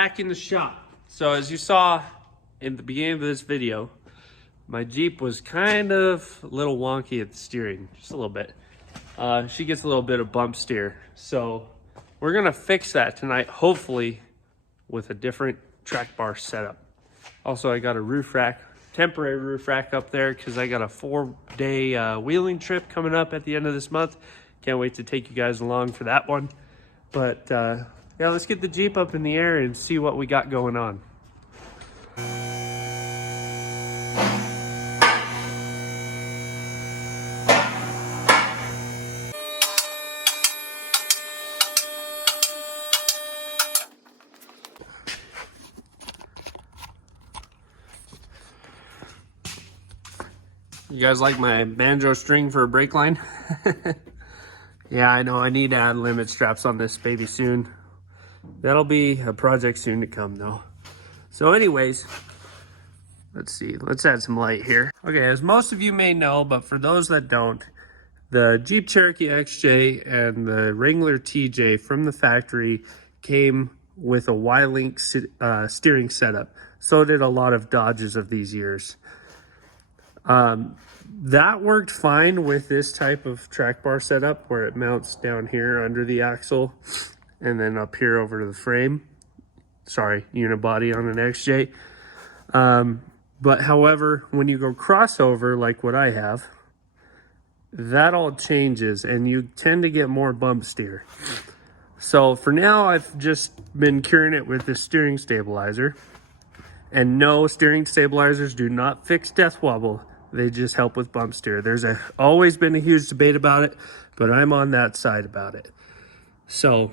back in the shop. So as you saw in the beginning of this video, my Jeep was kind of a little wonky at the steering, just a little bit. She gets a little bit of bump steer. So we're gonna fix that tonight, hopefully with a different track bar setup. Also, I got a roof rack, temporary roof rack up there because I got a 4-day wheeling trip coming up at the end of this month. Can't wait to take you guys along for that one. But yeah, let's get the Jeep up in the air and see what we got going on. You guys like my banjo string for a brake line? Yeah, I know I need to add limit straps on this baby soon. That'll be a project soon to come though. So anyways, let's see, let's add some light here. Okay, as most of you may know, but for those that don't, the Jeep Cherokee XJ and the Wrangler TJ from the factory came with a Y-Link steering setup. So did a lot of Dodges of these years. That worked fine with this type of track bar setup where it mounts down here under the axle and then up here over to the frame. Sorry, unibody on an XJ. But however, when you go crossover like what I have, that all changes and you tend to get more bump steer. So for now, I've just been curing it with this steering stabilizer. And no, steering stabilizers do not fix death wobble. They just help with bump steer. There's always been a huge debate about it, but I'm on that side about it. So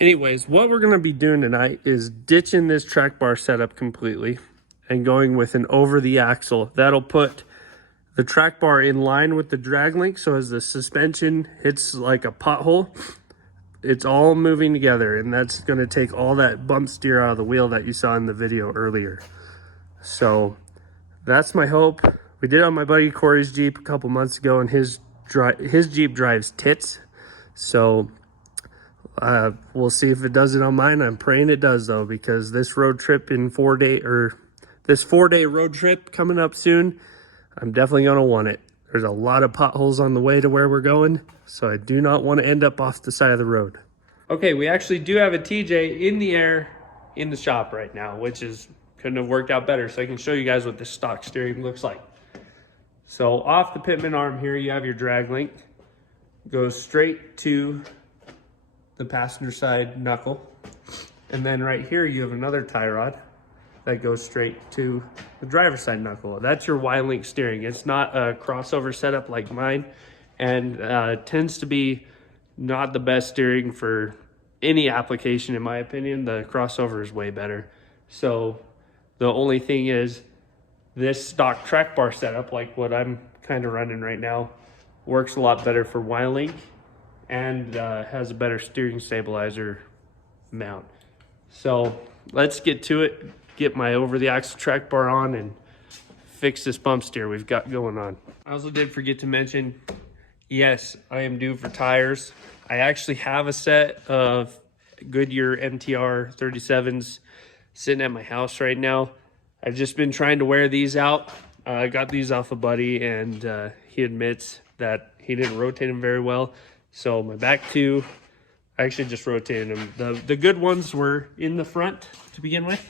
anyways, what we're gonna be doing tonight is ditching this track bar setup completely and going with an over the axle. That'll put the track bar in line with the drag link. So as the suspension hits like a pothole, it's all moving together, and that's gonna take all that bump steer out of the wheel that you saw in the video earlier. So that's my hope. We did on my buddy Corey's Jeep a couple months ago, and his Jeep drives tits. So we'll see if it does it on mine. I'm praying it does though, because this road trip in 4-day road trip coming up soon, I'm definitely gonna want it. There's a lot of potholes on the way to where we're going, so I do not want to end up off the side of the road. Okay, we actually do have a TJ in the air in the shop right now, which couldn't have worked out better. So I can show you guys what this stock steering looks like. So off the pitman arm here, you have your drag link. Goes straight to the passenger side knuckle. And then right here, you have another tie rod that goes straight to the driver's side knuckle. That's your Y-Link steering. It's not a crossover setup like mine, and tends to be not the best steering for any application in my opinion. The crossover is way better. So the only thing is, this stock track bar setup, like what I'm kind of running right now, works a lot better for Y-Link and has a better steering stabilizer mount. So let's get to it, get my over the axle track bar on and fix this bump steer we've got going on. I also did forget to mention, yes, I am due for tires. I actually have a set of Goodyear MTR 37s sitting at my house right now. I've just been trying to wear these out. I got these off a buddy, and he admits that he didn't rotate them very well. So my back two, I actually just rotated them. The good ones were in the front to begin with.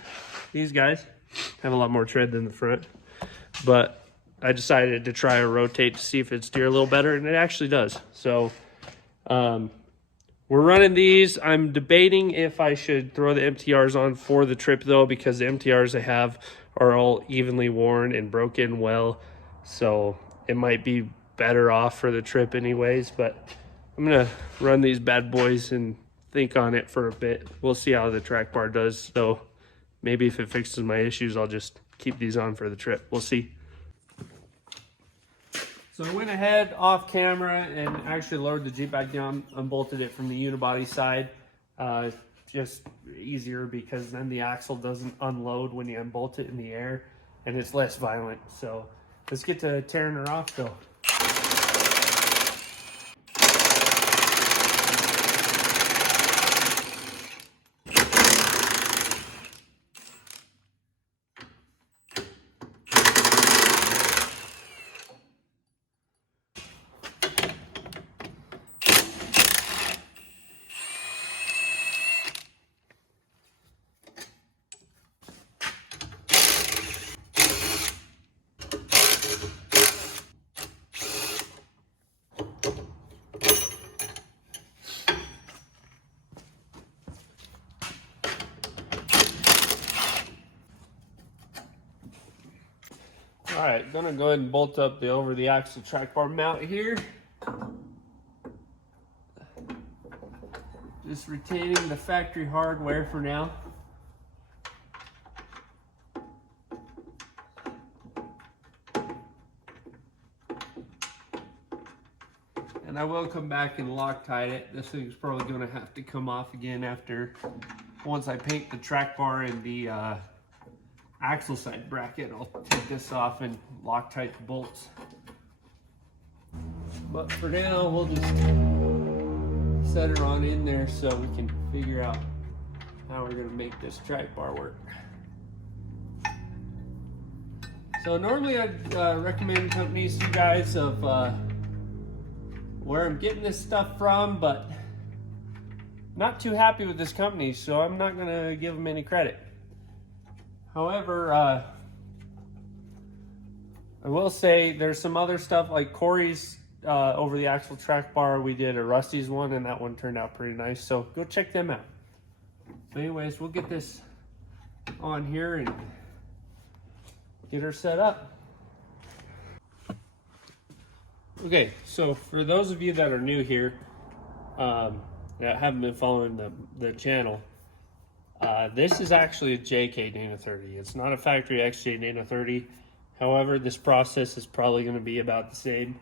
These guys have a lot more tread than the front, but I decided to try a rotate to see if it'd steer a little better, and it actually does. So we're running these. I'm debating if I should throw the MTRs on for the trip though, because the MTRs I have are all evenly worn and broken well. So it might be better off for the trip anyways, but I'm gonna run these bad boys and think on it for a bit. We'll see how the track bar does though. Maybe if it fixes my issues, I'll just keep these on for the trip. We'll see. So I went ahead off camera and actually lowered the Jeep back down, unbolted it from the unibody side. Just easier because then the axle doesn't unload when you unbolt it in the air, and it's less violent. So let's get to tearing her off though. All right, gonna go ahead and bolt up the over the axle track bar mount here. Just retaining the factory hardware for now. And I will come back and Loctite it. This thing's probably going to have to come off again once I paint the track bar and the axle side bracket. I'll take this off and Loctite the bolts. But for now, we'll just set her on in there so we can figure out how we're going to make this track bar work. So normally I'd recommend companies to you guys of where I'm getting this stuff from, but not too happy with this company, so I'm not gonna give them any credit. However, I will say there's some other stuff like Corey's over the axle track bar. We did a Rusty's one, and that one turned out pretty nice, so go check them out. So anyways, we'll get this on here and get her set up. Okay, so for those of you that are new here, that haven't been following the channel, this is actually a JK Dana 30. It's not a factory XJ Dana 30. However, this process is probably going to be about the same.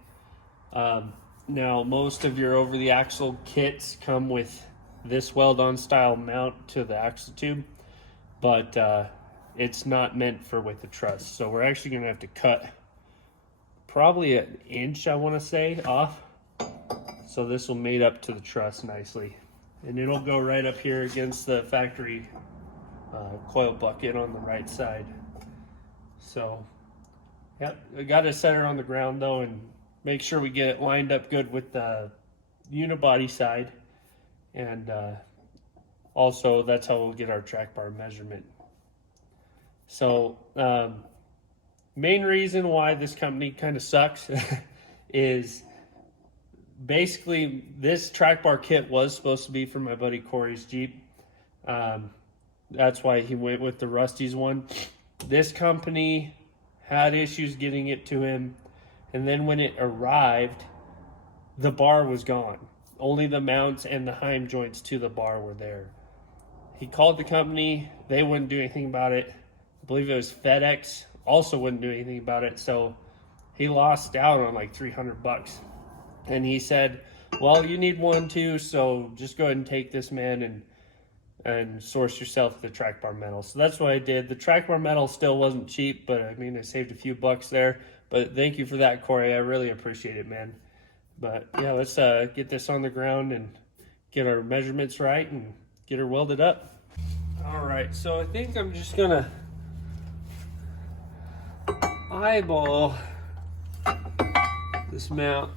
Now, most of your over the axle kits come with this weld-on style mount to the axle tube, but it's not meant for with the truss. So we're actually going to have to cut probably an inch, I want to say, off. So this will mate up to the truss nicely. And it'll go right up here against the factory coil bucket on the right side. So, yep, I got to set her on the ground though and make sure we get it lined up good with the unibody side. And also that's how we'll get our track bar measurement. So, main reason why this company kind of sucks is basically this track bar kit was supposed to be for my buddy Corey's Jeep. That's why he went with the Rusty's one. This company had issues getting it to him, and then when it arrived, the bar was gone. Only the mounts and the heim joints to the bar were there. He called the company, they wouldn't do anything about it. I believe it was FedEx, also wouldn't do anything about it, so he lost out on like 300 bucks. And he said, well, you need one too, so just go ahead and take this, man, and source yourself the track bar metal. So that's what I did. The track bar metal still wasn't cheap, but I mean, I saved a few bucks there. But thank you for that, Corey. I really appreciate it, man. But yeah, let's get this on the ground and get our measurements right and get her welded up. All right, so I think I'm just gonna eyeball this mount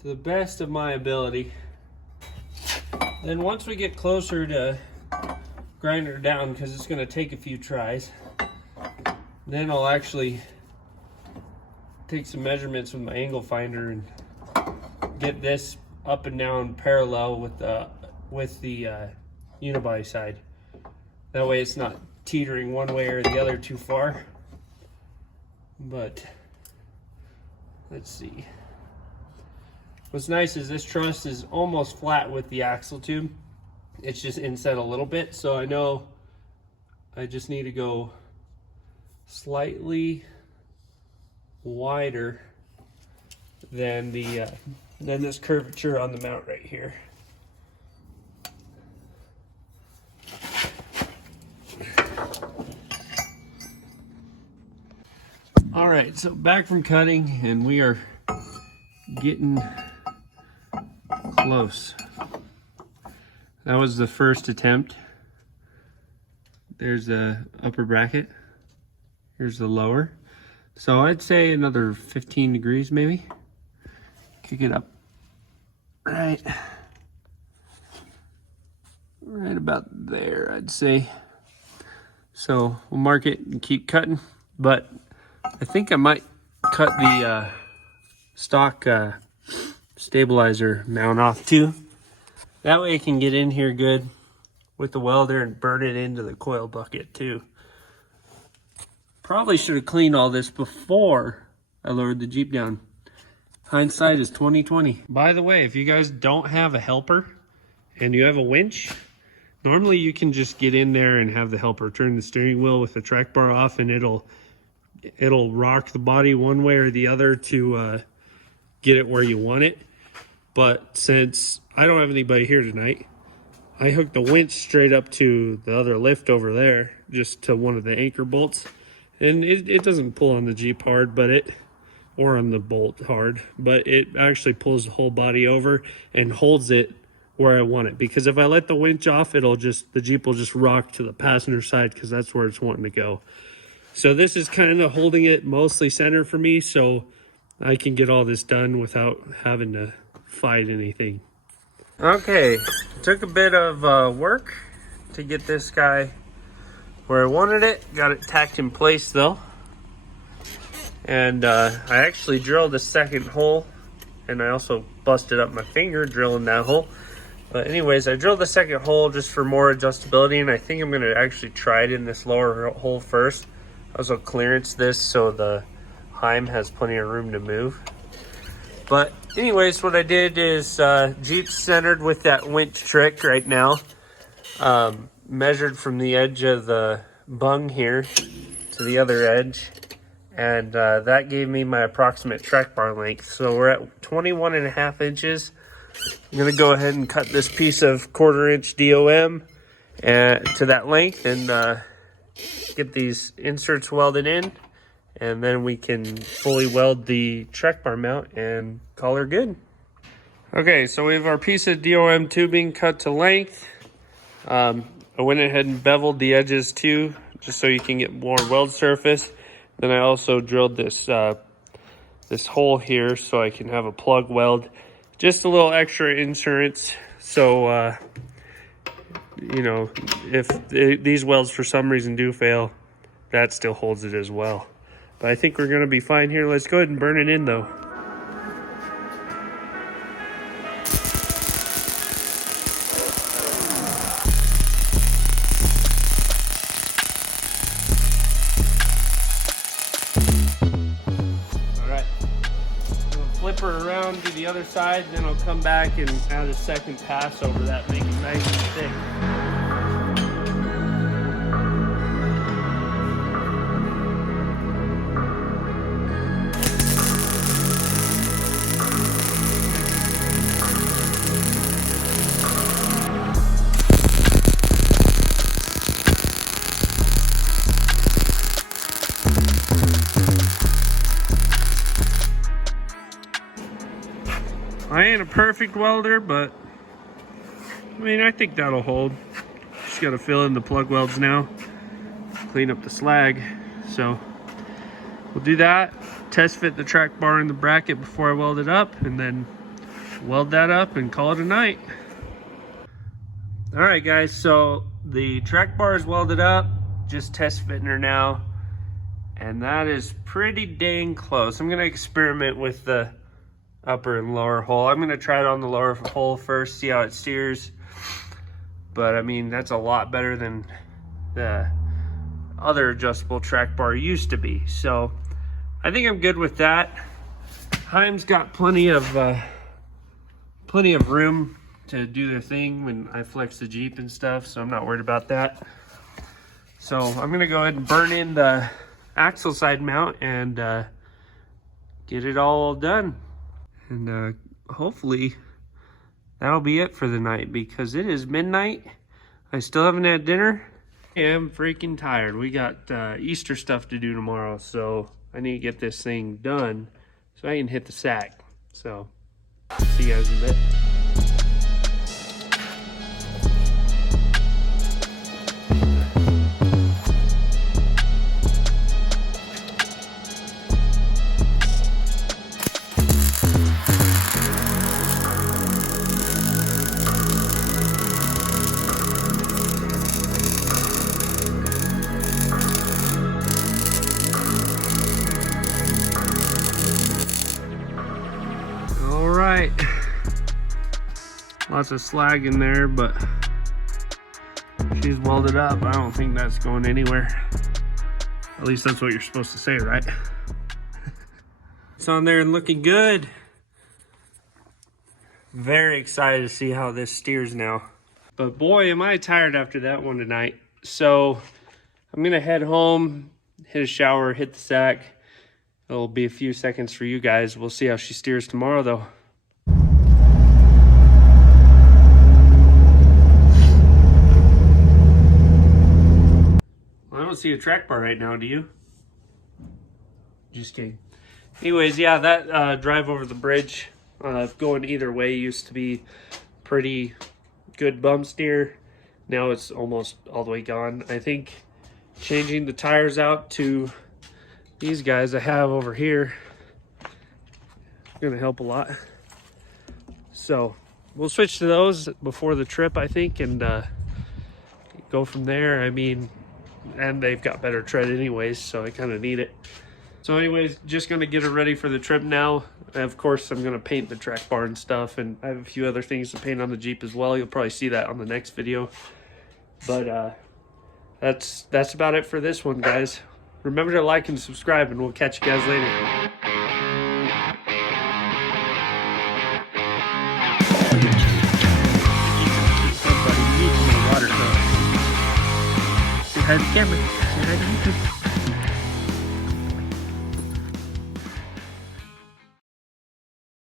to the best of my ability. Then once we get closer to grind her down, because it's going to take a few tries, then I'll actually take some measurements with my angle finder and get this up and down parallel with the unibody side. That way it's not teetering one way or the other too far. But let's see. What's nice is this truss is almost flat with the axle tube. It's just inset a little bit, so I know I just need to go slightly wider than this curvature on the mount right here. All right, so back from cutting, and we are getting close. That was the first attempt. There's the upper bracket. Here's the lower. So I'd say another 15 degrees maybe. Kick it up right about there, I'd say. So we'll mark it and keep cutting, but I think I might cut the stock stabilizer mount off too. That way it can get in here good with the welder and burn it into the coil bucket too. Probably should have cleaned all this before I lowered the Jeep down. Hindsight is 20/20. By the way, if you guys don't have a helper and you have a winch, normally you can just get in there and have the helper turn the steering wheel with the track bar off, and it'll rock the body one way or the other to get it where you want it. But since I don't have anybody here tonight, I hooked the winch straight up to the other lift over there, just to one of the anchor bolts. And it doesn't pull on the Jeep hard, or on the bolt hard, but it actually pulls the whole body over and holds it where I want it. Because if I let the winch off, the Jeep will just rock to the passenger side, because that's where it's wanting to go. So this is kind of holding it mostly center for me, so I can get all this done without having to fight anything. Okay, took a bit of work to get this guy where I wanted it. Got it tacked in place though. And I actually drilled a second hole, and I also busted up my finger drilling that hole. But anyways, I drilled the second hole just for more adjustability, and I think I'm gonna actually try it in this lower hole first. I also clearance this so the Heim has plenty of room to move. But anyways, what I did is Jeep centered with that winch trick right now. Measured from the edge of the bung here to the other edge. And that gave me my approximate track bar length. So we're at 21.5 inches. I'm gonna go ahead and cut this piece of 1/4 inch DOM to that length and get these inserts welded in. And then we can fully weld the track bar mount and call her good. Okay, so we have our piece of DOM tubing cut to length. I went ahead and beveled the edges too, just so you can get more weld surface. Then I also drilled this this hole here so I can have a plug weld. Just a little extra insurance, so you know, if these welds for some reason do fail, that still holds it as well. But I think we're gonna be fine here. Let's go ahead and burn it in though. All right, I'm gonna flip her around to the other side, then I'll come back and add a second pass over that, make it nice and thick. I ain't a perfect welder, but I mean, I think that'll hold. Just gotta fill in the plug welds now, clean up the slag. So we'll do that, test fit the track bar in the bracket before I weld it up, and then weld that up and call it a night. All right guys, so the track bar is welded up, just test fitting her now, and that is pretty dang close. I'm gonna experiment with the upper and lower hole. I'm gonna try it on the lower hole first, see how it steers. But I mean, that's a lot better than the other adjustable track bar used to be. So I think I'm good with that. Heim's got plenty of room to do their thing when I flex the Jeep and stuff, so I'm not worried about that. So I'm gonna go ahead and burn in the axle side mount and get it all done. And hopefully that'll be it for the night, because it is midnight. I still haven't had dinner. I am freaking tired. We got Easter stuff to do tomorrow, so I need to get this thing done so I can hit the sack. So see you guys in a bit. Lots of slag in there, but she's welded up. I don't think that's going anywhere. At least that's what you're supposed to say, right? It's on there and looking good. Very excited to see how this steers now. But boy, am I tired after that one tonight. So I'm gonna head home, hit a shower, hit the sack. It'll be a few seconds for you guys. We'll see how she steers tomorrow though. Well, I don't see a track bar right now, do you? Just kidding. Anyways, yeah, that drive over the bridge, going either way used to be pretty good bum steer. Now it's almost all the way gone. I think changing the tires out to these guys I have over here is gonna help a lot. So we'll switch to those before the trip, I think, and go from there. I mean, and they've got better tread anyways, so I kind of need it. So anyways, just gonna get her ready for the trip now. And of course, I'm gonna paint the track bar and stuff, and I have a few other things to paint on the Jeep as well. You'll probably see that on the next video. But that's about it for this one, guys. Remember to like and subscribe, and we'll catch you guys later. Say hi to the camera. Say hi to YouTube.